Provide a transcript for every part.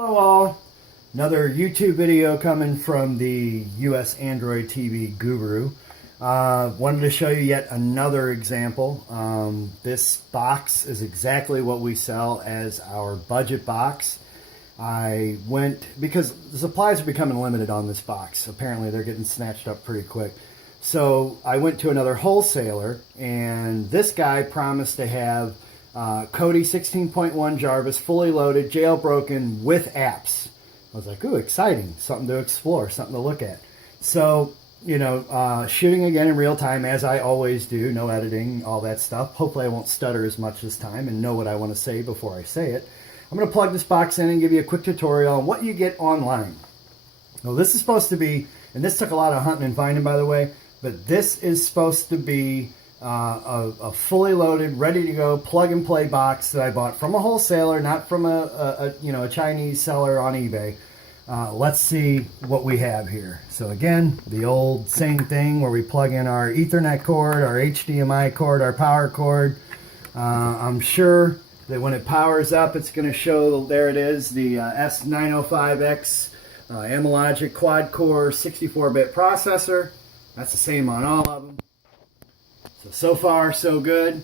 Hello all, another YouTube video coming from the US Android TV guru. Wanted to show you yet another example. This box is exactly what we sell as our budget box. I went, because the supplies are becoming limited on this box. Apparently they're getting snatched up pretty quick. So I went to another wholesaler, and this guy promised to have Kodi 16.1 Jarvis fully loaded, jailbroken with apps. I was like, ooh, exciting, something to explore, something to look at. So, shooting again in real time, as I always do, no editing, all that stuff. Hopefully I won't stutter as much this time and know what I want to say before I say it. I'm going to plug this box in and give you a quick tutorial on what you get online. Well, this is supposed to be, and this took a lot of hunting and finding, by the way, but this is supposed to be a fully loaded, ready to go, plug and play box that I bought from a wholesaler, not from a Chinese seller on eBay. Let's see what we have here. So again, the old same thing where we plug in our Ethernet cord, our HDMI cord, our power cord. I'm sure that when it powers up, it's going to show, there it is, the S905X Amlogic quad-core 64-bit processor. That's the same on all of them. So far, so good.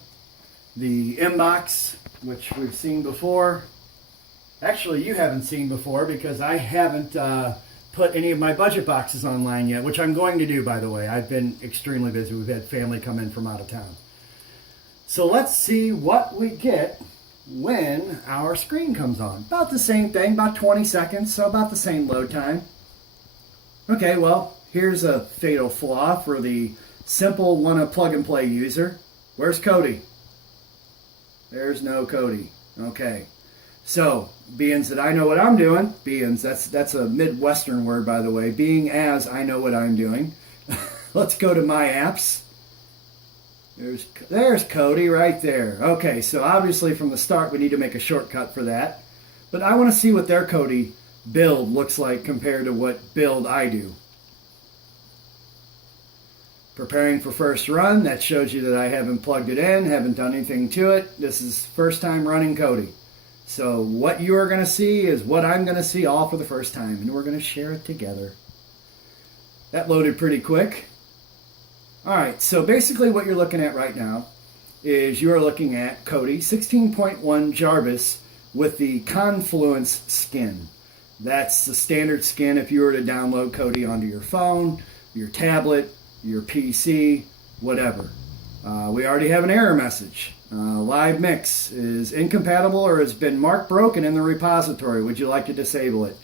The inbox, which we've seen before. Actually, you haven't seen before because I haven't put any of my budget boxes online yet, which I'm going to do, by the way. I've been extremely busy. We've had family come in from out of town. So let's see what we get when our screen comes on. About the same thing, about 20 seconds, so about the same load time. Okay, well, here's a fatal flaw for the simple wanna plug and play user. Where's Kodi? There's no Kodi. Okay. So, being that I know what I'm doing, that's a Midwestern word, by the way, being as I know what I'm doing. Let's go to my apps. There's Kodi right there. Okay, so obviously from the start we need to make a shortcut for that. But I want to see what their Kodi build looks like compared to what build I do. Preparing for first run, that shows you that I haven't plugged it in, haven't done anything to it. This is first time running Kodi. So what you are going to see is what I'm going to see all for the first time, and we're going to share it together. That loaded pretty quick. Alright, so basically what you're looking at right now is you are looking at Kodi 16.1 Jarvis with the Confluence skin. That's the standard skin if you were to download Kodi onto your phone, your tablet, your PC, whatever. We already have an error message. Live mix is incompatible or has been marked broken in the repository. Would you like to disable it?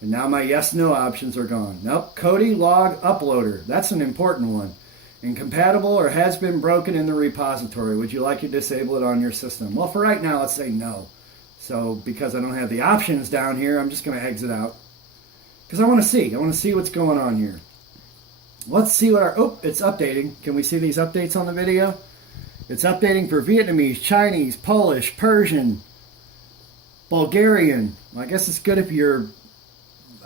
And now my yes, no options are gone. Nope, Kodi log uploader. That's an important one. Incompatible or has been broken in the repository. Would you like to disable it on your system? Well, for right now, let's say no. So because I don't have the options down here, I'm just going to exit out. Because I want to see. I want to see what's going on here. Let's see what our... Oh, it's updating. Can we see these updates on the video? It's updating for Vietnamese, Chinese, Polish, Persian, Bulgarian. Well, I guess it's good if you're...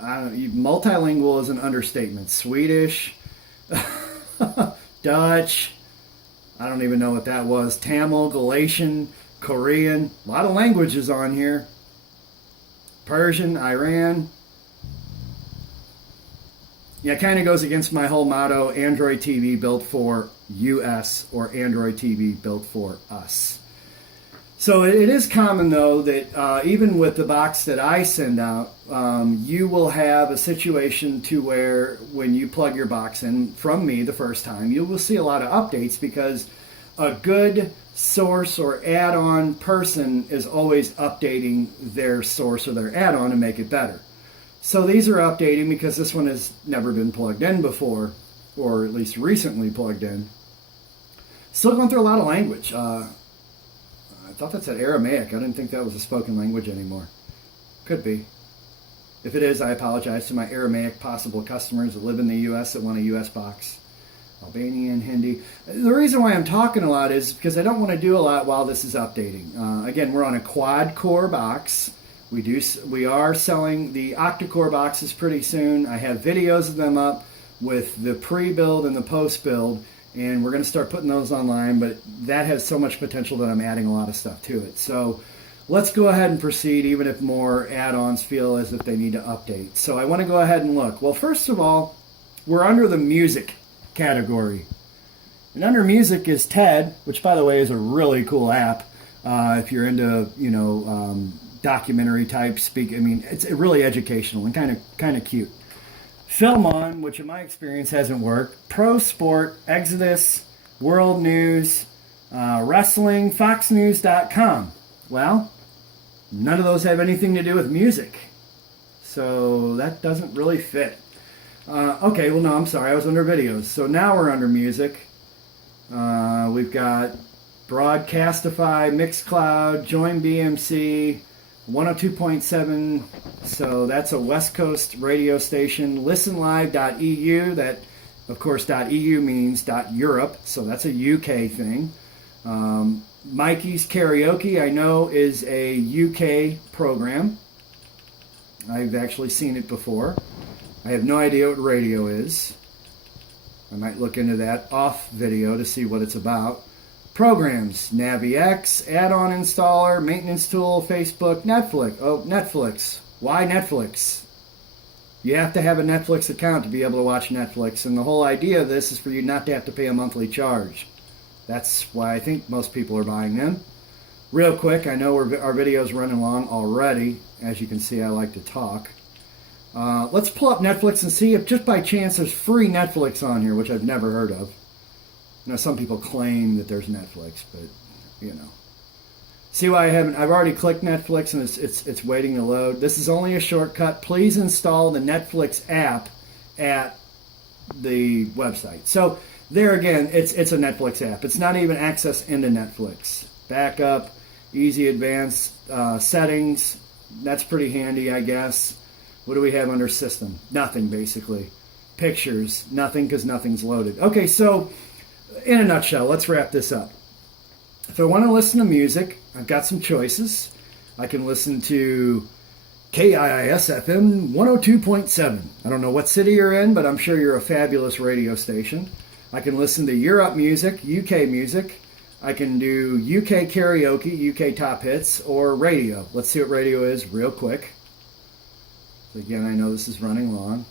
I don't know, multilingual is an understatement. Swedish... Dutch, I don't even know what that was, Tamil, Galatian, Korean, a lot of languages on here, Persian, Iran. Yeah, it kind of goes against my whole motto, Android TV built for US or Android TV built for us. So it is common, though, that even with the box that I send out, you will have a situation to where when you plug your box in from me the first time, you will see a lot of updates because a good source or add-on person is always updating their source or their add-on to make it better. So these are updating because this one has never been plugged in before, or at least recently plugged in. Still going through a lot of language. I thought that said Aramaic. I didn't think that was a spoken language anymore. Could be. If it is, I apologize to my Aramaic possible customers that live in the U.S. that want a U.S. box. Albanian, Hindi. The reason why I'm talking a lot is because I don't want to do a lot while this is updating. Again, we're on a quad-core box. We are selling the octa-core boxes pretty soon. I have videos of them up with the pre-build and the post-build. And we're going to start putting those online, but that has so much potential that I'm adding a lot of stuff to it. So let's go ahead and proceed, even if more add-ons feel as if they need to update. So I want to go ahead and look. Well, first of all, we're under the music category. And under music is TED, which, by the way, is a really cool app. If you're into, documentary type speak, I mean, it's really educational and kind of cute. Film On, which in my experience hasn't worked. Pro Sport, Exodus, World News, Wrestling, FoxNews.com. Well, none of those have anything to do with music, so that doesn't really fit. Okay, well, no, I'm sorry, I was under videos. So now we're under music. We've got Broadcastify, Mixcloud, Join BMC, 102.7, so that's a West Coast radio station. ListenLive.eu, that, of course, .eu means .Europe, so that's a UK thing. Mikey's Karaoke, I know, is a UK program. I've actually seen it before. I have no idea what radio is. I might look into that off video to see what it's about. Programs, NaviX, add-on installer, maintenance tool, Facebook, Netflix. Oh, Netflix. Why Netflix? You have to have a Netflix account to be able to watch Netflix, and the whole idea of this is for you not to have to pay a monthly charge. That's why I think most people are buying them. Real quick, I know our video's running long already. As you can see, I like to talk. Let's pull up Netflix and see if just by chance there's free Netflix on here, which I've never heard of. Some people claim that there's Netflix, but See why I haven't? I've already clicked Netflix and it's waiting to load. This is only a shortcut. Please install the Netflix app at the website. So there again, it's a Netflix app. It's not even access into Netflix. Backup, easy advanced settings. That's pretty handy, I guess. What do we have under system? Nothing, basically. Pictures, nothing, because nothing's loaded. Okay, so in a nutshell, let's wrap this up. If I want to listen to music, I've got some choices. I can listen to KIIS-FM 102.7. I don't know what city you're in, but I'm sure you're a fabulous radio station. I can listen to Europe music, UK music. I can do UK karaoke, UK top hits, or radio. Let's see what radio is real quick. Again, I know this is running long.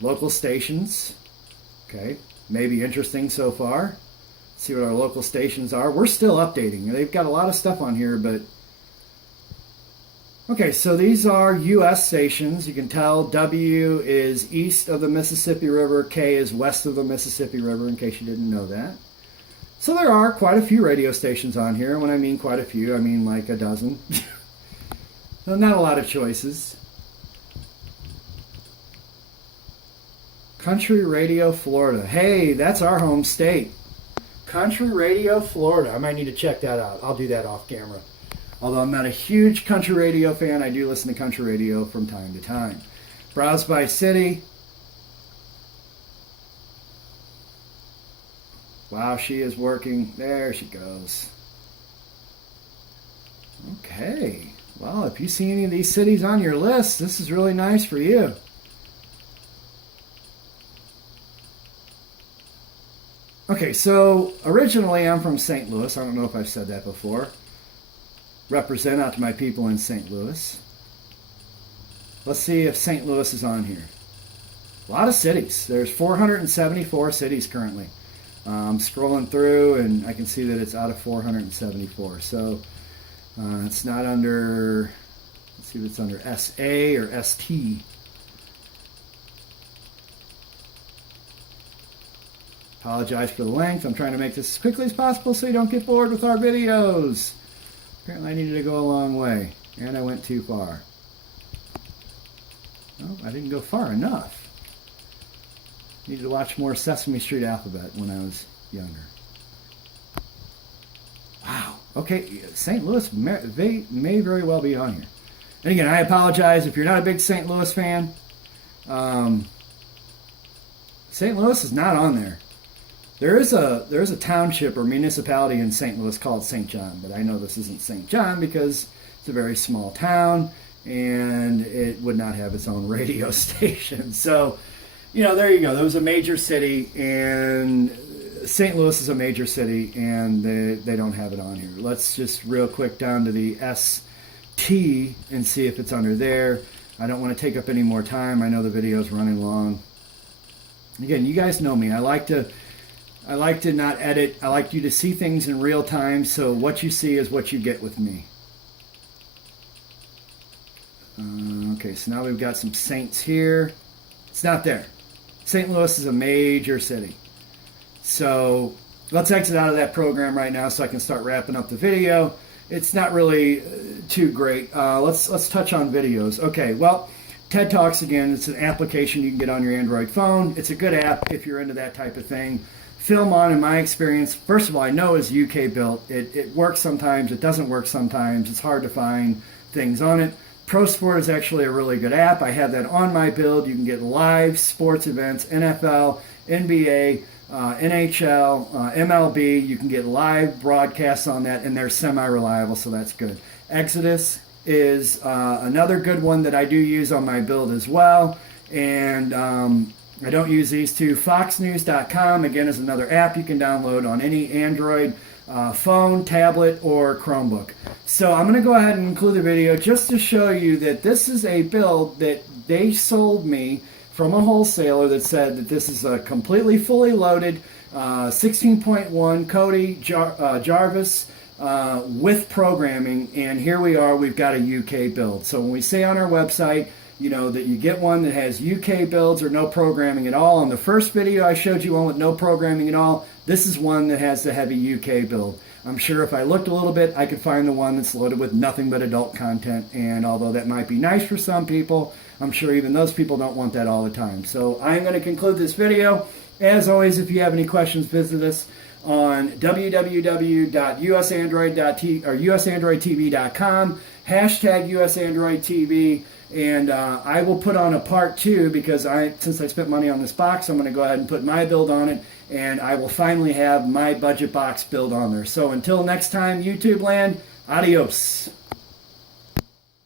Local stations. Okay, maybe interesting so far. Let's see what our local stations are. We're still updating. They've got a lot of stuff on here, but... Okay, so these are U.S. stations. You can tell W is east of the Mississippi River, K is west of the Mississippi River, in case you didn't know that. So there are quite a few radio stations on here. When I mean quite a few, I mean like a dozen. So not a lot of choices. Country Radio Florida. Hey, that's our home state. Country Radio Florida. I might need to check that out. I'll do that off camera. Although I'm not a huge country radio fan, I do listen to country radio from time to time. Browse by city. Wow, she is working. There she goes. Okay. Well, if you see any of these cities on your list, this is really nice for you. Okay, so originally I'm from St. Louis. I don't know if I've said that before. Represent out to my people in St. Louis. Let's see if St. Louis is on here. A lot of cities. There's 474 cities currently. I'm scrolling through and I can see that it's out of 474. So it's not under, let's see if it's under SA or ST. Apologize for the length. I'm trying to make this as quickly as possible so you don't get bored with our videos. Apparently I needed to go a long way, and I went too far. Oh, I didn't go far enough. Needed to watch more Sesame Street Alphabet when I was younger. Wow. Okay, St. Louis may very well be on here. And again, I apologize if you're not a big St. Louis fan. St. Louis is not on there. There is a township or municipality in St. Louis called St. John, but I know this isn't St. John because it's a very small town and it would not have its own radio station. So, there you go. There was a major city, and St. Louis is a major city, and they don't have it on here. Let's just real quick down to the T and see if it's under there. I don't want to take up any more time. I know the video is running long. Again, you guys know me. I like to not edit. I like you to see things in real time, so what you see is what you get with me. Okay, so now we've got some Saints here. It's not there. St. Louis is a major city. So let's exit out of that program right now so I can start wrapping up the video. It's not really too great. Let's touch on videos. Okay, well, TED Talks, again, it's an application you can get on your Android phone. It's a good app if you're into that type of thing. Film on, in my experience, first of all, I know is UK built. It works sometimes, it doesn't work sometimes. It's hard to find things on it. Pro Sport is actually a really good app. I have that on my build. You can get live sports events, NFL, NBA, NHL, MLB. You can get live broadcasts on that, and they're semi-reliable, so that's good. Exodus is another good one that I do use on my build as well, and I don't use these two. FoxNews.com, again, is another app you can download on any Android phone, tablet, or Chromebook. So I'm going to go ahead and include the video just to show you that this is a build that they sold me from a wholesaler that said that this is a completely fully loaded 16.1 Kodi Jarvis with programming, and here we are, we've got a UK build. So when we say on our website, you know, that you get one that has UK builds or no programming at all. On the first video I showed you one with no programming at all. This is one that has the heavy UK build. I'm sure if I looked a little bit, I could find the one that's loaded with nothing but adult content, and although that might be nice for some people, I'm sure even those people don't want that all the time. So I'm going to conclude this video. As always, if you have any questions, visit us on usandroidtv.com, hashtag usandroidtv, and I will put on a part 2 because since I spent money on this box, I'm going to go ahead and put my build on it, and I will finally have my budget box build on there. So until next time, YouTube land, adios.